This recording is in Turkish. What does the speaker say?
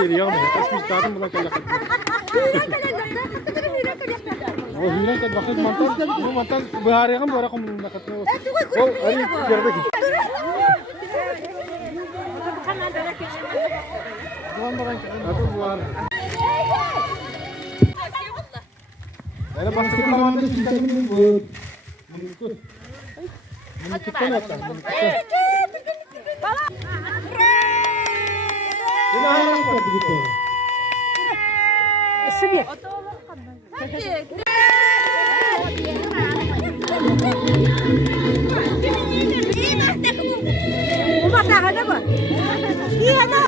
şeydi ya. Kaç bir startım buna kalacak. Oh, hilang kan bakit mantan bahari kan bara kung nakatno. Oh, ari gerbe ki. Bukan bukan. Atau buar. Ada pasti kawan itu kita menunggu. Mengikut. Mengikut apa? Kenapa begitu? Sebi. Ada apa? Iya, ada.